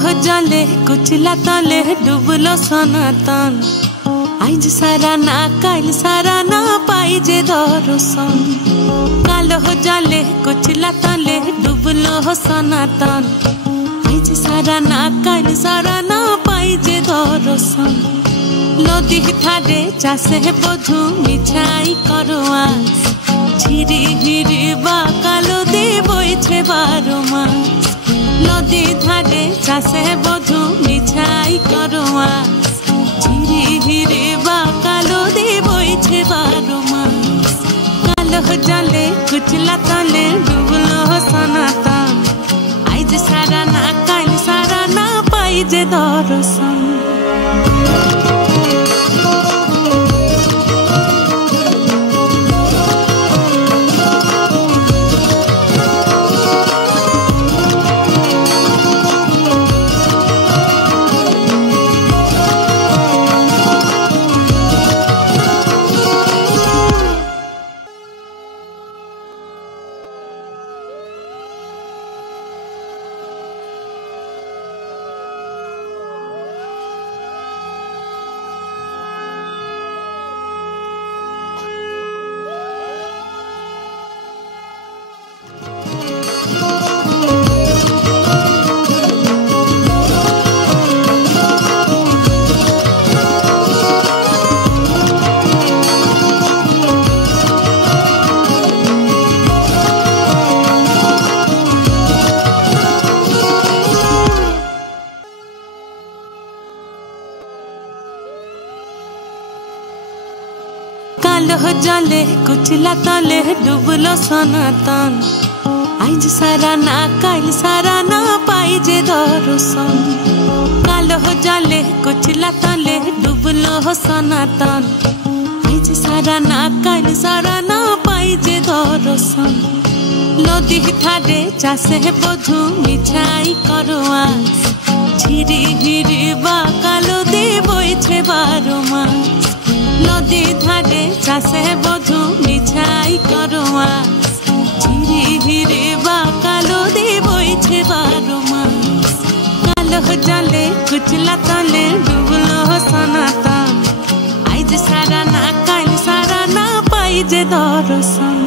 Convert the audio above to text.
जले कुचला तले डुबलो सनातन आज सारा ना काल सारा ना पाइजे दर्शन कालो जले कुचला तले डुबलो सनातन आज सारा ना काल सारा ना पाइजे दर्शन नदी थारे चाषे बधु मिछाई करवा झिरी हिरी बा कालो दे बइछे 12 मास नदी धारे चाषे बधु मिछाई करवा झिरी हिरी बा कालो दे बइछे 12 मास कालो जले कुचला तले डुबलो सनातन आज सारा ना काल सारा ना पाइजे दर्शन कालो जले कुचला तले डुबलो सनातन आज सारा ना काल सारा ना पाइजे दर्शन कालो जले कुचला तले डुबलो सनातन आज सारा ना काल सारा ना पाइजे दर्शन नदी थारे चाषे बधु मिछाई करवा झिरी हिरी बा कालो दे बइछे 12 मास नदी धारे चाषे बधु मिछाई करवा झिरी हिरी बा कालो दे बइछे 12 मास कालो जले कुचला तले डुबलो सनातन आज सारा ना काल सारा ना पाइजे दर्शन।